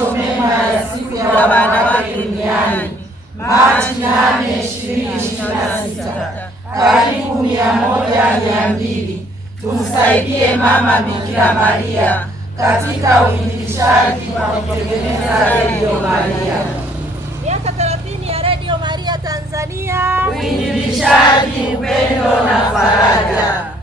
maadhimisho mema ya siku ya wanawake duniani Machi 8, 2026. Karibu 100-200 tumsaidie Mama Bikira Maria katika uinjilishaji wa kutengeneza Radio Maria. Miaka 30 ya Radio Maria Tanzania. Uinjilishaji, upendo na faraja.